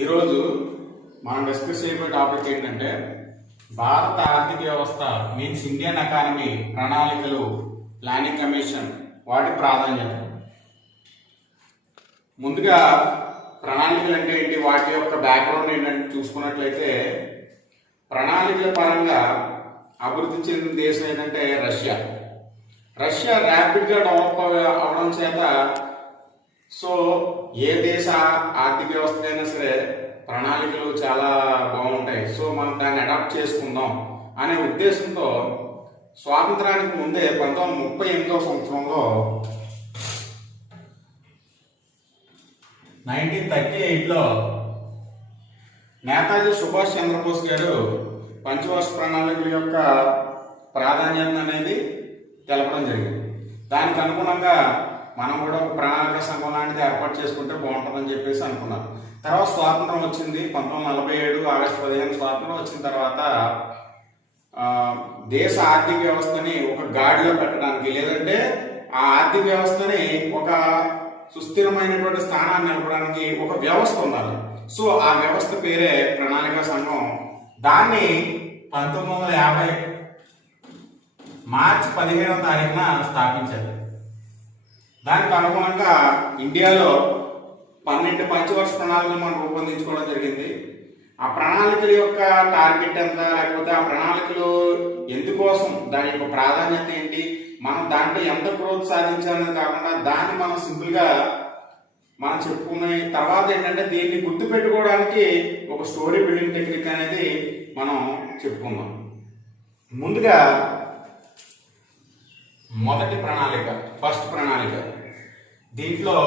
ఈరోజు మనం డిస్కస్ చేయబోయే టాపిక్ ఏంటంటే భారత ఆర్థిక వ్యవస్థ మీన్స్ ఇండియన్ ఎకానమీ ప్రణాళికలు ప్లానింగ్ కమిషన్ వాటి ప్రాధాన్యత. ముందుగా ప్రణాళికలు అంటే ఏంటి, వాటి యొక్క బ్యాక్గ్రౌండ్ ఏంటంటే చూసుకున్నట్లయితే ప్రణాళికల పరంగా అభివృద్ధి చెందిన దేశం ఏంటంటే రష్యా. రష్యా ర్యాపిడ్గా డెవలప్ అవడం చేత సో ఏ దేశ ఆర్థిక వ్యవస్థ అయినా సరే ప్రణాళికలు చాలా బాగుంటాయి, సో మనం దాన్ని అడాప్ట్ చేసుకుందాం అనే ఉద్దేశంతో స్వాతంత్రానికి ముందే 1938 సంవత్సరంలో 1938లో నేతాజీ సుభాష్ చంద్రబోస్ గారు పంచవర్ష ప్రణాళికల యొక్క ప్రాధాన్యత అనేది తెలపడం జరిగింది. దానికి అనుగుణంగా మనం కూడా ఒక ప్రణాళిక సంఘం లాంటిది ఏర్పాటు చేసుకుంటే బాగుంటుందని చెప్పేసి అనుకున్నాం. తర్వాత స్వాతంత్రం వచ్చింది. 1947 ఆగస్టు 15 స్వాతంత్రం వచ్చిన తర్వాత దేశ ఆర్థిక వ్యవస్థని ఒక గాడిలో పెట్టడానికి, లేదంటే ఆ ఆర్థిక వ్యవస్థని ఒక సుస్థిరమైనటువంటి స్థానాన్ని నిలపడానికి ఒక వ్యవస్థ ఉండాలి. సో ఆ వ్యవస్థ పేరే ప్రణాళిక సంఘం. దాన్ని 1950 మార్చి 15వ తారీఖున స్థాపించారు. దానికి అనుగుణంగా ఇండియాలో 12 పంచవర్ష ప్రణాళికలు మనం రూపొందించుకోవడం జరిగింది. ఆ ప్రణాళికల యొక్క టార్గెట్ ఎంత, లేకపోతే ఆ ప్రణాళికలు ఎందుకోసం, దాని యొక్క ప్రాధాన్యత ఏంటి, మనం దాంట్లో ఎంత గ్రోత్ సాధించాలనేది కాకుండా దాన్ని మనం సింపుల్గా మనం చెప్పుకునే తర్వాత ఏంటంటే దీన్ని గుర్తు పెట్టుకోవడానికి ఒక స్టోరీ బిల్డింగ్ టెక్నిక్ అనేది మనం చెప్పుకుందాం. ముందుగా మొదటి ప్రణాళిక, ఫస్ట్ ప్రణాళిక, దీంట్లో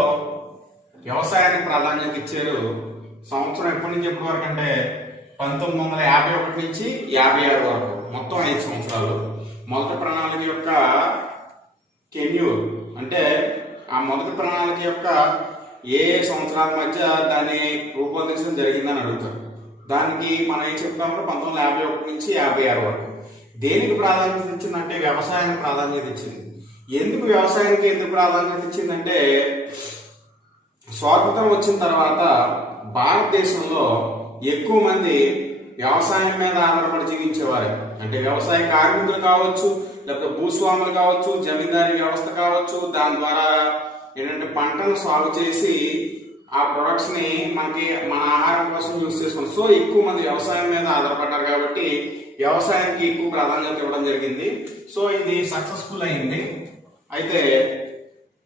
వ్యవసాయానికి ప్రాధాన్యత ఇచ్చారు. సంవత్సరం ఎప్పటి నుంచి ఎప్పటి వరకు అంటే 1951 నుంచి 56 వరకు, మొత్తం 5 సంవత్సరాలు. మొదటి ప్రణాళిక యొక్క టెన్యూర్ అంటే ఆ మొదటి ప్రణాళిక యొక్క ఏ సంవత్సరాల మధ్య దాన్ని రూపొందించడం జరిగిందని అడుగుతారు. దానికి మనం ఏం చెప్తామంటే 1951 నుంచి 56 వరకు. దేనికి ప్రాధాన్యత ఇచ్చిందంటే వ్యవసాయానికి ప్రాధాన్యత ఇచ్చింది. ఎందుకు వ్యవసాయానికి ఎందుకు ప్రాధాన్యత ఇచ్చిందంటే స్వాతంత్రం వచ్చిన తర్వాత భారతదేశంలో ఎక్కువ మంది వ్యవసాయం మీద ఆధారపడి జీవించేవారు. అంటే వ్యవసాయ కార్మికులు కావచ్చు, లేకపోతే భూస్వాములు కావచ్చు, జమీందారీ వ్యవస్థ కావచ్చు. దాని ద్వారా ఏంటంటే పంటను సాగు చేసి ఆ ప్రొడక్ట్స్ ని మన ఆహారం కోసం యూజ్ చేసుకుంటాం. సో ఎక్కువ మంది వ్యవసాయం మీద ఆధారపడ్డారు కాబట్టి వ్యవసాయానికి ఎక్కువ ప్రాధాన్యత ఇవ్వడం జరిగింది. సో ఇది సక్సెస్ఫుల్ అయింది. అయితే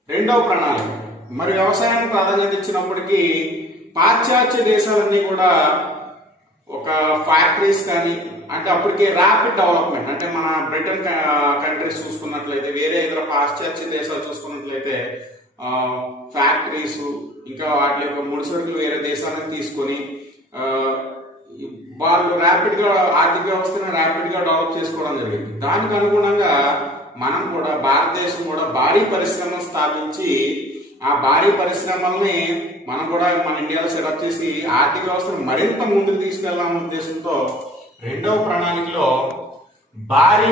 రెండవ ప్రణాళిక, మరి వ్యవసాయానికి ప్రాధాన్యత ఇచ్చినప్పటికీ పాశ్చాత్య దేశాలన్నీ కూడా ఒక ఫ్యాక్టరీస్ కానీ, అంటే అప్పటికే ర్యాపిడ్ డెవలప్మెంట్, అంటే మన బ్రిటన్ కంట్రీస్ చూసుకున్నట్లయితే, వేరే ఇతర పాశ్చాత్య దేశాలు చూసుకున్నట్లయితే ఫ్యాక్టరీస్, ఇంకా వాటి యొక్క ముడిసరుకులు వేరే దేశాలకు తీసుకొని వాళ్ళు ర్యాపిడ్ గా ఆర్థిక వ్యవస్థను ర్యాపిడ్ గా డెవలప్ చేసుకోవడం జరిగింది. దానికి అనుగుణంగా మనం కూడా భారతదేశం కూడా భారీ పరిశ్రమలు స్థాపించి ఆ భారీ పరిశ్రమల్ని మనం కూడా మన ఇండియాలో సెటప్ చేసి ఆర్థిక వ్యవస్థను మరింత ముందుకు తీసుకెళ్లాలనే ఉద్దేశంతో రెండవ ప్రణాళికలో భారీ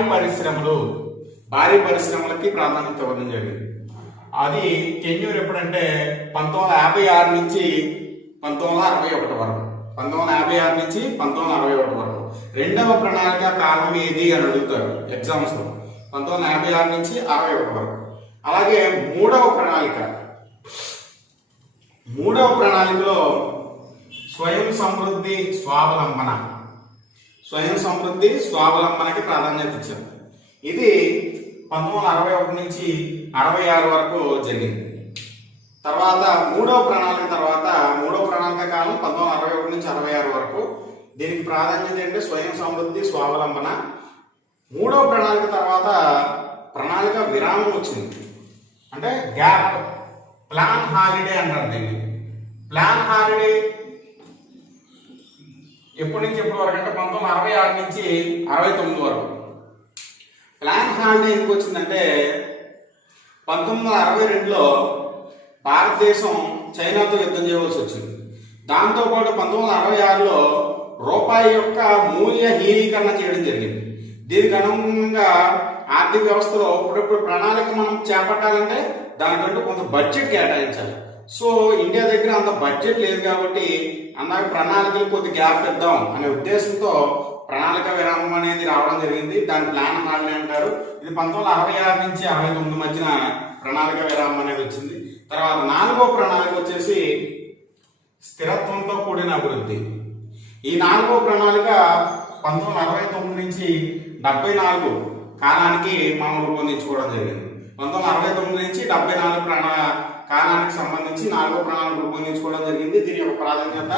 పరిశ్రమలకి ప్రాధాన్యత ఇవ్వడం జరిగింది. అది టెన్యూర్ ఎప్పుడంటే 1956 నుంచి 1961 వరకు. 1956 నుంచి 1961 వరకు. రెండవ ప్రణాళిక కాలం ఏది అని అడుగుతారు ఎగ్జామ్స్ లో. 1956 నుంచి 61 వరకు. అలాగే మూడవ ప్రణాళికలో స్వయం సమృద్ధి స్వావలంబనకి ప్రాధాన్యత ఇచ్చారు. ఇది 1961 నుంచి 66 వరకు జరిగింది. తర్వాత మూడవ ప్రణాళిక కాలం 1961 నుంచి 66 వరకు. దీనికి ప్రాధాన్యత ఏంటంటే స్వయం సమృద్ధి స్వావలంబన. మూడవ ప్రణాళిక తర్వాత ప్రణాళిక విరామం వచ్చింది, అంటే గ్యాప్. ప్లాన్ హాలిడే అంటారు దీన్ని. ప్లాన్ హాలిడే ఎప్పటి నుంచి ఎప్పటి వరకు అంటే 1966 నుంచి 69 వరకు. ప్లాన్ హాలిడే ఎందుకు వచ్చిందంటే 1962లో భారతదేశం చైనాతో యుద్ధం చేయవలసి వచ్చింది. దాంతోపాటు 1966లో రూపాయి యొక్క మూల్య హీనీకరణ చేయడం జరిగింది. దీనికి అనుగుణంగా ఆర్థిక వ్యవస్థలో ఇప్పుడు ప్రణాళిక మనం చేపట్టాలంటే దానికంటూ కొంత బడ్జెట్ కేటాయించాలి. సో ఇండియా దగ్గర అంత బడ్జెట్ లేదు కాబట్టి అన్నాక ప్రణాళికలు కొద్ది గ్యాప్ ఇద్దాం అనే ఉద్దేశంతో ప్రణాళిక విరామం అనేది రావడం జరిగింది. దాని ప్లాన్ అనాలని అంటారు. ఇది 1966 నుంచి 69 మధ్యన ప్రణాళిక విరామం అనేది వచ్చింది. తర్వాత 4వ ప్రణాళిక వచ్చేసి స్థిరత్వంతో కూడిన అభివృద్ధి. ఈ 4వ ప్రణాళిక 1969 నుంచి 74 కాలానికి మనం రూపొందించుకోవడం జరిగింది. 1969 నుంచి 74 కాలానికి సంబంధించి 4వ ప్రణాళిక రూపొందించుకోవడం జరిగింది. దీని యొక్క ప్రాధాన్యత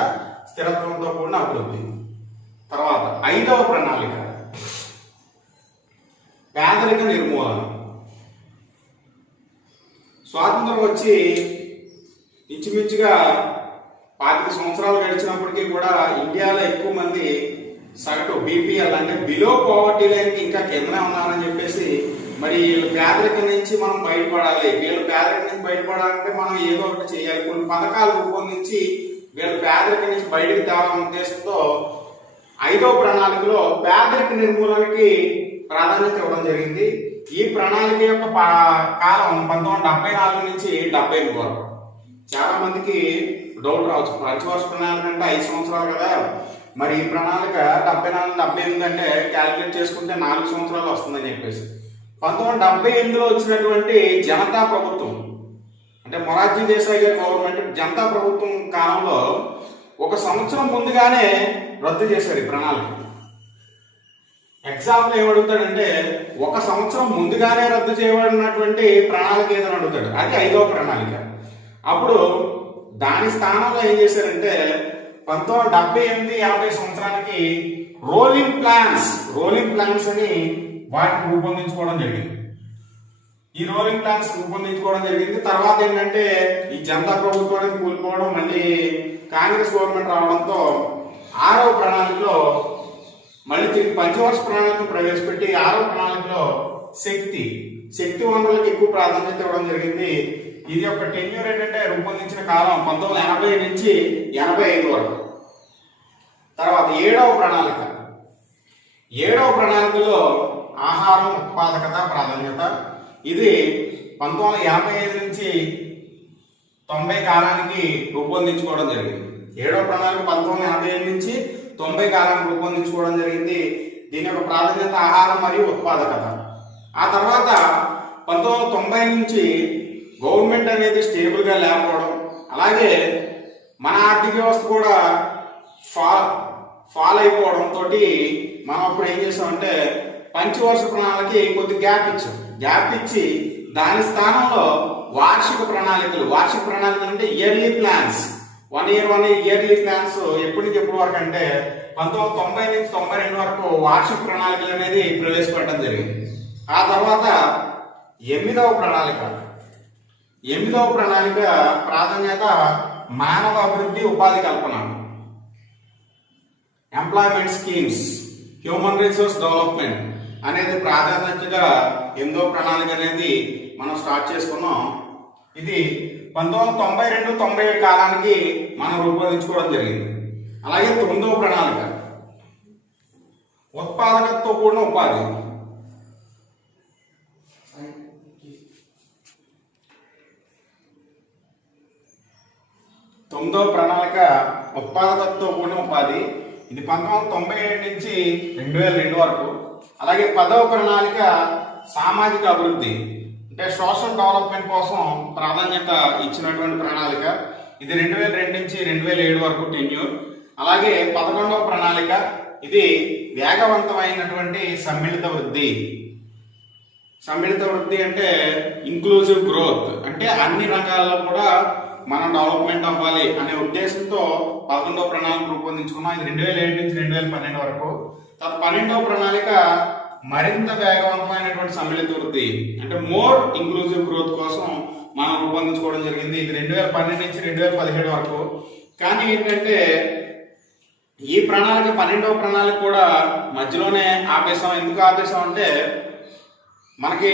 స్థిరత్వంతో కూడిన అభివృద్ధి. తర్వాత 5వ ప్రణాళిక పేదరిక నిర్మూలన. స్వాతంత్రం వచ్చి ఇంచుమించుగా 25 సంవత్సరాలు గడిచినప్పటికీ కూడా ఇండియాలో ఎక్కువ మంది సగటు బీపీఎల్ అంటే బిలో పవర్టీ లైన్కి ఇంకా కిందనే ఉన్నారని చెప్పేసి, మరి వీళ్ళు పేదరికం నుంచి మనం బయటపడాలి, వీళ్ళు పేదరికం నుంచి బయటపడాలంటే మనం ఏదో ఒకటి చేయాలి, కొన్ని పథకాలు రూపొందించి వీళ్ళు పేదరికం నుంచి బయటకు తేవాలనే ఉద్దేశంతో 5వ ప్రణాళికలో పేదరిక నిర్మూలనకి ప్రాధాన్యత ఇవ్వడం జరిగింది. ఈ ప్రణాళిక యొక్క కాలం 1974 నుంచి 78 వరకు. చాలా మందికి డౌట్ రావచ్చు, పంచవర్ష ప్రణాళిక అంటే 5 సంవత్సరాలు కదా, మరి ఈ ప్రణాళిక 74 78 అంటే క్యాలిక్యులేట్ చేసుకుంటే 4 సంవత్సరాలు వస్తుందని చెప్పేసి. 1978లో వచ్చినటువంటి జనతా ప్రభుత్వం అంటే మొరార్జీ దేశాయ్ గారి గవర్నమెంట్ జనతా ప్రభుత్వం కాలంలో 1 సంవత్సరం ముందుగానే రద్దు చేశారు ఈ ప్రణాళిక. ఎగ్జాంపుల్ ఏమడుగుతాడంటే 1 సంవత్సరం ముందుగానే రద్దు చేయబడినటువంటి ప్రణాళిక ఏదని అడుగుతాడు. అది 5వ ప్రణాళిక. అప్పుడు దాని స్థానంలో ఏం చేశారంటే 1978-80 సంవత్సరానికి రోలింగ్ ప్లాన్స్ అని వాటిని రూపొందించుకోవడం జరిగింది. ఈ రోలింగ్ ప్లాన్స్ రూపొందించుకోవడం జరిగింది. తర్వాత ఏంటంటే ఈ జనతా ప్రభుత్వానికి కూలిపోవడం, మళ్ళీ కాంగ్రెస్ గవర్నమెంట్ రావడంతో 6వ ప్రణాళికలో మళ్ళీ తిరిగి పంచవర్ష ప్రణాళికను ప్రవేశపెట్టి 6వ ప్రణాళికలో శక్తి వనరులకు ఎక్కువ ప్రాధాన్యత ఇవ్వడం జరిగింది. ఇది యొక్క టెన్యూర్ ఏంటంటే రూపొందించిన కాలం 1980 నుంచి 85 వరకు. తర్వాత 7వ ప్రణాళికలో ఆహారం ఉత్పాదకత ప్రాధాన్యత. ఇది 1985 నుంచి 90 కాలానికి రూపొందించుకోవడం జరిగింది. 7వ ప్రణాళిక 1985 నుంచి 90 కాలానికి రూపొందించుకోవడం జరిగింది. దీని యొక్క ప్రాధాన్యత ఆహారం మరియు ఉత్పాదకత. ఆ తర్వాత 1990 నుంచి గవర్నమెంట్ అనేది స్టేబుల్ గా లేకపోవడం, అలాగే మన ఆర్థిక వ్యవస్థ కూడా ఫాల్ అయిపోవడం తోటి మనం అప్పుడు ఏం చేసామంటే పంచవర్ష ప్రణాళికకి కొద్ది గ్యాప్ ఇచ్చి దాని స్థానంలో వార్షిక ప్రణాళికలు అంటే ఇయర్లీ ప్లాన్స్, 1 ఇయర్లీ ప్లాన్స్ ఎప్పటి నుంచి ఎప్పటి వరకు అంటే 1990 నుంచి 92 వరకు వార్షిక ప్రణాళికలు అనేది ప్రవేశపెట్టడం జరిగింది. ఆ తర్వాత 8వ ప్రణాళిక ప్రాధాన్యత మానవ అభివృద్ధి ఉపాధి కల్పన, employment schemes, human resource development అనేది ప్రాధాన్యతగా 8వ ప్రణాళిక అనేది మనం స్టార్ట్ చేసుకున్నాం. ఇది 1992-97 కాలానికి మనం రూపొందించుకోవడం జరిగింది. అలాగే 9వ ప్రణాళిక ఉత్పాదకతతో కూడిన ఉపాధి. ఉత్పాదకతతో కూడిన ఉపాధి. ఇది 1997 నుంచి 2002 వరకు. అలాగే 10వ ప్రణాళిక సామాజిక అభివృద్ధి అంటే సోషల్ డెవలప్మెంట్ కోసం ప్రాధాన్యత ఇచ్చినటువంటి ప్రణాళిక. ఇది 2002 నుంచి 2007 వరకు టెన్యూర్. అలాగే 11వ ప్రణాళిక ఇది వేగవంతమైనటువంటి సమ్మిళిత వృద్ధి అంటే ఇంక్లూజివ్ గ్రోత్, అంటే అన్ని రంగాల్లో కూడా మనం డెవలప్మెంట్ అవ్వాలి అనే ఉద్దేశంతో 11వ ప్రణాళిక రూపొందించుకున్నాం. ఇది 2007 నుంచి 2012 వరకు. తర్వాత 12వ ప్రణాళిక మరింత వేగవంతమైనటువంటి సమ్మిళిత వృద్ధి అంటే మోర్ ఇంక్లూజివ్ గ్రోత్ కోసం మనం రూపొందించుకోవడం జరిగింది. ఇది 2012 నుంచి 2017 వరకు. కానీ ఏంటంటే ఈ ప్రణాళిక 12వ ప్రణాళిక కూడా మధ్యలోనే ఆపేసాం. ఎందుకు ఆపేసాం అంటే మనకి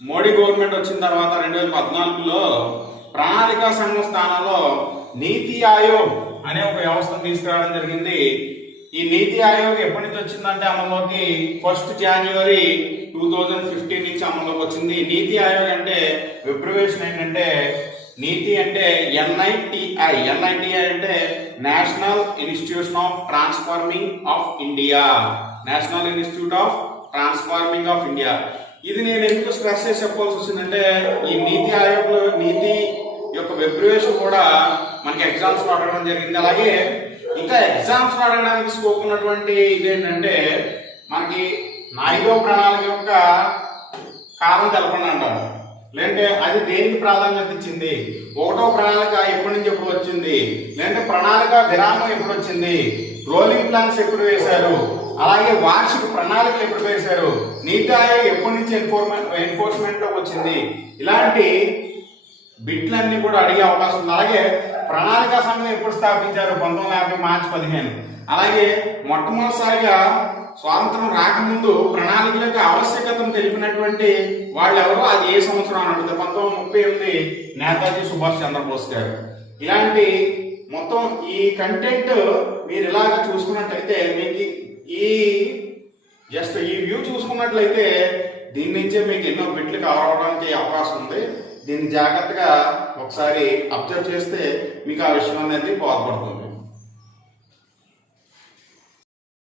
మోడీ గవర్నమెంట్ వచ్చిన తర్వాత 2014లో ప్రణాళికా సంఘం స్థానంలో నీతి ఆయోగ్ అనే ఒక వ్యవస్థను తీసుకురావడం జరిగింది. ఈ నీతి ఆయోగ్ ఎప్పటి నుంచి వచ్చిందంటే అమల్లోకి 1 జనవరి 2015 నుంచి అమల్లోకి వచ్చింది. నీతి ఆయోగ్ అంటే విబ్రివేషన్ ఏంటంటే నీతి అంటే ఎన్ఐటిఐ అంటే national institution of transforming of India. National institute of transforming of India. ఇది నేను ఎందుకు స్ట్రెస్ చేసి చెప్పాల్సి వచ్చిందంటే ఈ నీతి ఆయోగ్ లో నీతి యొక్క వెబ్రియేషన్ కూడా మనకి ఎగ్జామ్స్ లో అడగడం జరిగింది. అలాగే ఇంకా ఎగ్జామ్స్ లో అడగడానికి స్కోప్ ఉన్నటువంటి ఇదేంటంటే మనకి 4వ ప్రణాళిక యొక్క కాలం తెలపండి అంటారు. లేదంటే అది దేనికి ప్రాధాన్యత ఇచ్చింది, 1వ ప్రణాళిక ఎప్పటి నుంచి ఎప్పుడు వచ్చింది, లేదంటే ప్రణాళిక విరామం ఎప్పుడు వచ్చింది, రోలింగ్ ప్లాన్స్ ఎప్పుడు వేశారు, అలాగే వార్షిక ప్రణాళికలు ఎప్పుడు వేశారు, నీతి ఆయోగ్ ఎప్పటి నుంచి ఎన్ఫోర్స్మెంట్ లోకి వచ్చింది, ఇలాంటి బిట్లన్నీ కూడా అడిగే అవకాశం ఉంది. అలాగే ప్రణాళిక సంఘం ఎప్పుడు స్థాపించారు, 1950 మార్చి 15. అలాగే మొట్టమొదటిసారిగా స్వాతంత్రం రాకముందు ప్రణాళికలకు ఆవశ్యకతను తెలిపినటువంటి వాళ్ళు ఎవరో, అది ఏ సంవత్సరం అని అడుగుతారు. 1938 నేతాజీ సుభాష్ చంద్రబోస్ గారు. ఇలాంటి మొత్తం ఈ కంటెంట్ మీరు ఇలాగ చూసుకున్నట్లయితే మీకు ఈ జస్ట్ ఈ వ్యూ చూసుకున్నట్లయితే దీని నుంచే మీకు ఎన్నో బిట్లు కవర్ అవడానికి అవకాశం ఉంది. దీన్ని జాగ్రత్తగా ఒకసారి అబ్జర్వ్ చేస్తే మీకు ఆ విషయం అనేది బోధపడుతుంది.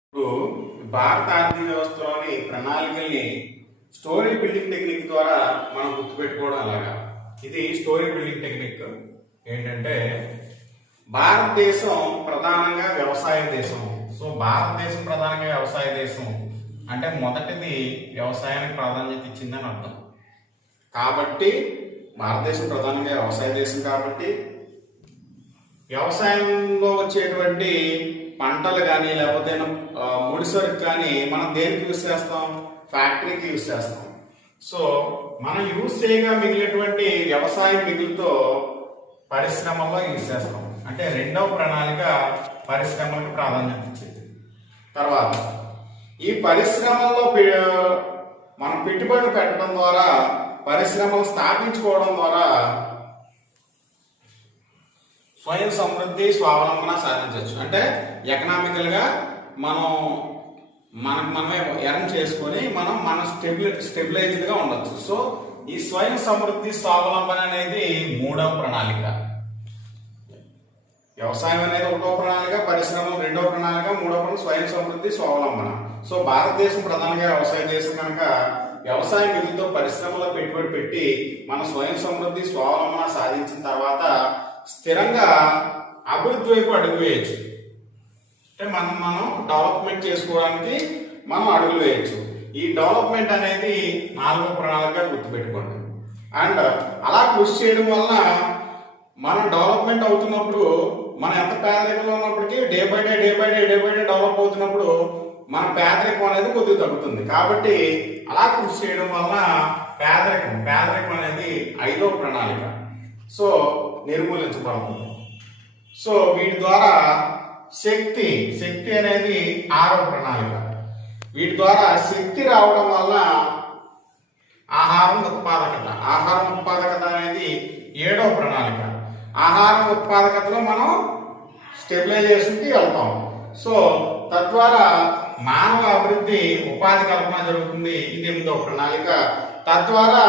ఇప్పుడు భారత ఆర్థిక వ్యవస్థలోని ప్రణాళికల్ని స్టోరీ బిల్డింగ్ టెక్నిక్ ద్వారా మనం గుర్తుపెట్టుకోవడం అలాగా. ఇది స్టోరీ బిల్డింగ్ టెక్నిక్. ఏంటంటే భారతదేశం ప్రధానంగా వ్యవసాయ దేశం. సో భారతదేశం ప్రధానంగా వ్యవసాయ దేశం అంటే మొదటిది వ్యవసాయానికి ప్రాధాన్యత ఇచ్చిందని అర్థం. కాబట్టి భారతదేశం ప్రధానంగా వ్యవసాయ దేశం కాబట్టి వ్యవసాయంలో వచ్చేటువంటి పంటలు కానీ లేకపోతే ముడిసరుకు కానీ మనం దేనికి యూజ్ చేస్తాం, ఫ్యాక్టరీకి యూజ్ చేస్తాం. సో మనం యూజ్ చేయగా మిగిలినటువంటి వ్యవసాయ మిగులుతో పరిశ్రమల్లో యూజ్ చేస్తాం. అంటే 2వ ప్రణాళిక పరిశ్రమలకు ప్రాధాన్యత ఇచ్చింది. తర్వాత ఈ పరిశ్రమల్లో మనం పెట్టుబడులు పెట్టడం ద్వారా, పరిశ్రమలు స్థాపించుకోవడం ద్వారా స్వయం సమృద్ధి స్వావలంబన సాధించవచ్చు. అంటే ఎకనామికల్ గా మనమే ఎర్న్ చేసుకొని మన స్టెబిలైజ్డ్ గా ఉండొచ్చు. సో ఈ స్వయం సమృద్ధి స్వావలంబన అనేది 3వ ప్రణాళిక. వ్యవసాయం అనేది 1వ ప్రణాళిక, పరిశ్రమలు 2వ ప్రణాళిక, 3వ ప్రణాళిక స్వయం సమృద్ధి స్వావలంబన. సో భారతదేశం ప్రధానంగా వ్యవసాయ దేశం కనుక వ్యవసాయ మిగులుతో పరిశ్రమలో పెట్టుబడి పెట్టి మన స్వయం సమృద్ధి స్వావలంబన సాధించిన తర్వాత స్థిరంగా అభివృద్ధి వైపు అడుగు వేయచ్చు. అంటే మనం డెవలప్మెంట్ చేసుకోవడానికి మనం అడుగులు వేయచ్చు. ఈ డెవలప్మెంట్ అనేది 4వ ప్రణాళిక గుర్తుపెట్టుకోండి. అండ్ అలా కృషి చేయడం వల్ల మనం డెవలప్మెంట్ అవుతున్నప్పుడు, మనం ఎంత పేదరికంలో ఉన్నప్పటికీ డే బై డే డెవలప్ అవుతున్నప్పుడు మన పేదరికం అనేది కొద్దిగా తగ్గుతుంది. కాబట్టి అలా కృషి చేయడం వల్ల పేదరికం అనేది 5వ ప్రణాళిక సో నిర్మూలించబడుతుంది. సో వీటి ద్వారా శక్తి అనేది 6వ ప్రణాళిక. వీటి ద్వారా శక్తి రావడం వల్ల ఆహారం ఉత్పాదకత అనేది 7వ ప్రణాళిక. ఆహారం ఉత్పాదకతలో మనం స్టెబిలైజేషన్కి వెళ్తాం. సో తద్వారా మానవ అభివృద్ధి, ఉపాధి కల్పన జరుగుతుంది. ఇది 8వ ప్రణాళిక. తద్వారా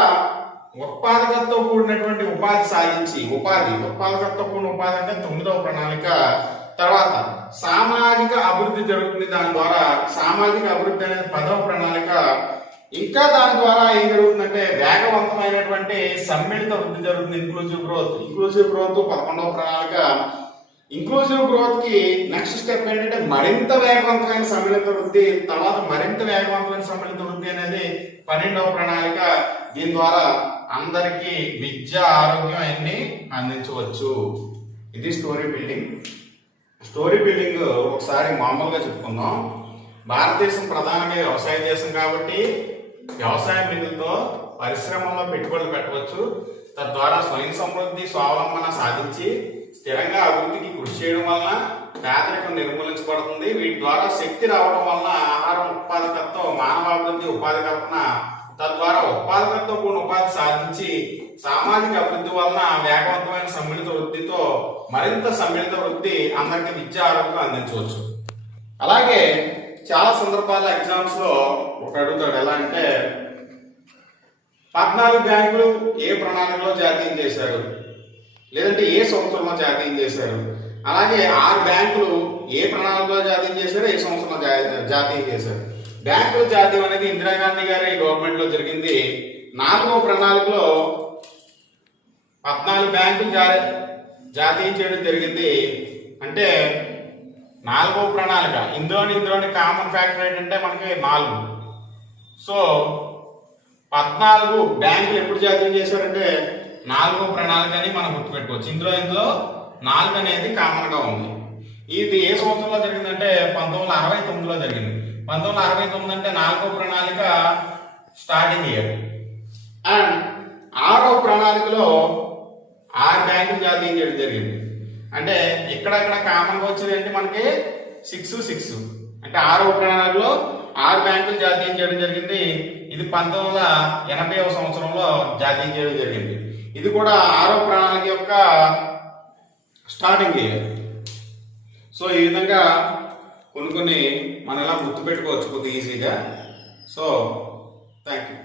ఉత్పాదకతతో కూడినటువంటి ఉపాధి సాధించి ఉత్పాదకతతో కూడిన ఉపాధి అంటే 9వ ప్రణాళిక. తర్వాత సామాజిక అభివృద్ధి జరుగుతుంది. దాని ద్వారా సామాజిక అభివృద్ధి అనేది 10వ ప్రణాళిక. ఇంకా దాని ద్వారా ఏం జరుగుతుందంటే వేగవంతమైనటువంటి సమ్మిళిత వృద్ధి జరుగుతుంది. ఇంక్లూజివ్ గ్రోత్ 11వ ప్రణాళిక. ఇంక్లూజివ్ గ్రోత్ కి నెక్స్ట్ స్టెప్ ఏంటంటే మరింత వేగవంతమైన సమ్మిళిత వృద్ధి. తర్వాత మరింత వేగవంతమైన సమ్మిళిత వృద్ధి అనేది 12వ ప్రణాళిక. దీని ద్వారా అందరికీ విద్య, ఆరోగ్యం అన్ని అందించవచ్చు. ఇది స్టోరీ బిల్డింగ్. ఒకసారి మామూలుగా చెప్పుకుందాం. భారతదేశం ప్రధానంగా వ్యవసాయ దేశం కాబట్టి వ్యవసాయ మిగులుతో పరిశ్రమల్లో పెట్టుబడులు పెట్టవచ్చు. తద్వారా స్వయం సమృద్ధి స్వావలంబన సాధించి స్థిరంగా అభివృద్ధికి కృషి చేయడం వలన పేదరికం నిర్మూలించబడుతుంది. వీటి ద్వారా శక్తి రావడం వలన ఆహారం ఉత్పాదకతతో మానవాభివృద్ధి, ఉపాధి కల్పన, తద్వారా ఉత్పాదకతతో కూడిన ఉపాధి సాధించి సామాజిక అభివృద్ధి వలన వేగవంతమైన సమ్మిళిత వృద్ధితో మరింత సమ్మిళిత వృద్ధి అందరికీ విద్య, ఆరోగ్యం అందించవచ్చు. అలాగే చాలా సందర్భాల్లో ఎగ్జామ్స్ లో ఒక అడుగుతాడు. ఎలా అంటే 14 బ్యాంకులు ఏ ప్రణాళికలో జాతీయం చేశారు? లేదంటే ఏ సంవత్సరంలో జాతీయం చేశారు, అలాగే 6 బ్యాంకులు ఏ ప్రణాళికలో జాతీయం చేశారు, ఏ సంవత్సరంలో జాతీయం చేశారు. బ్యాంకుల జాతీయం అనేది ఇందిరాగాంధీ గారి గవర్నమెంట్ లో జరిగింది. 4వ ప్రణాళికలో 14 బ్యాంకులు జాతీయం చేయడం జరిగింది. అంటే 4వ ప్రణాళిక ఇందులోని కామన్ ఫ్యాక్టర్ ఏంటంటే మనకి 4. సో 14 బ్యాంకులు ఎప్పుడు జాతీయం చేశారంటే 4వ ప్రణాళిక అని మనం గుర్తుపెట్టుకోవచ్చు. ఇందులో 4 అనేది కామన్ గా ఉంది. ఇది ఏ సంవత్సరంలో జరిగిందంటే 1969లో జరిగింది. 1969 అంటే 4వ ప్రణాళిక స్టార్టింగ్ ఇయర్. అండ్ 6వ ప్రణాళికలో 6 బ్యాంకులు జాతీయం చేయడం జరిగింది. అంటే ఇక్కడ కామన్ గా వచ్చేది ఏంటి మనకి 6 అంటే 6వ ప్రణాళికలో 6 బ్యాంకులు జాతీయం చేయడం జరిగింది. ఇది 1980వ సంవత్సరంలో జాతీయం చేయడం జరిగింది. ఇది కూడా 6వ ప్రణాళిక యొక్క స్టార్టింగ్ ఇయర్. సో ఈ విధంగా కొన్ని మనం ఎలా గుర్తుపెట్టుకోవచ్చు కొద్దిగా ఈజీగా. So thank you.